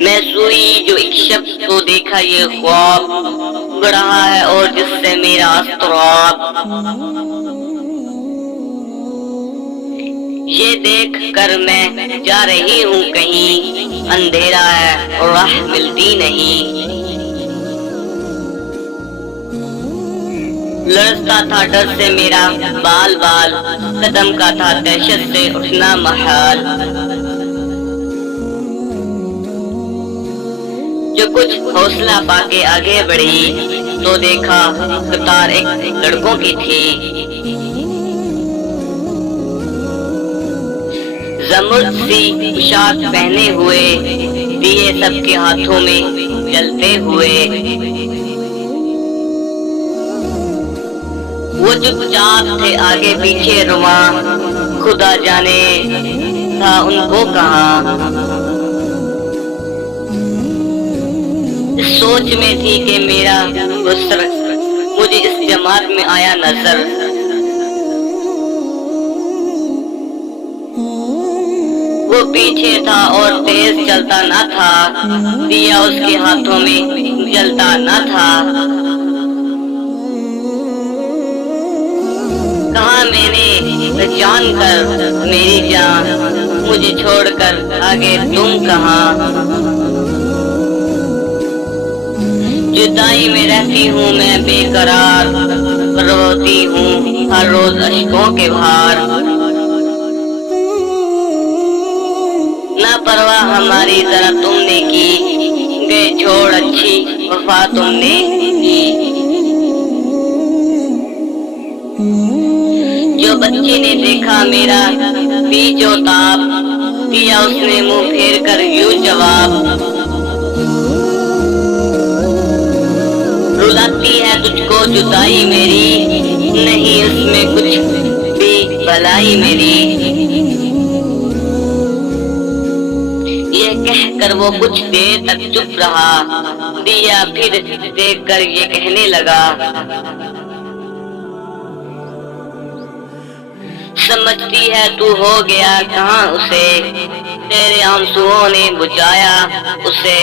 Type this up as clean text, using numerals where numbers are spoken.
मैं सोई जो एक शख्स तो देखा ये ख्वाब रहा है और जिससे मेरा अस्तराब। ये देख कर मैं जा रही हूँ कहीं, अंधेरा है और राह मिलती नहीं। लड़ता था डर से मेरा बाल बाल, कदम का था दहशत से उठना महाल। जो कुछ हौसला पाके आगे बढ़ी तो देखा कतार एक लड़कों की थी। जमुर्द सी पोशाक पहने हुए, दिए सबके हाथों में जलते हुए। वो चुपचाप थे आगे पीछे रुआ, खुदा जाने था उनको कहाँ। इस सोच में थी कि मेरा गुस्र मुझे इस जमात में आया नजर। वो पीछे था और तेज चलता न था, दिया उसके हाथों में जलता न था। कहा मैंने जान कर मेरी जान, मुझे छोड़कर आगे तुम कहाँ। जुदाई में रहती हूँ मैं बेकरार, रोती हूँ हर रोज अश्कों के भार। ना परवाह हमारी जरा तुमने की, गए छोड़ अच्छी वफा तुमने की। जो बच्ची ने देखा मेरा बीजो ताप, दिया उसने मुंह फेर कर यूं जवाब। रुलाती है तुझको जुदाई मेरी, नहीं उसमें कुछ भी भलाई मेरी। ये कहकर वो कुछ देर तक चुप रहा, दिया फिर देख कर ये कहने लगा। समझती है तू हो गया कहाँ उसे, तेरे आंसुओं ने बुझाया उसे।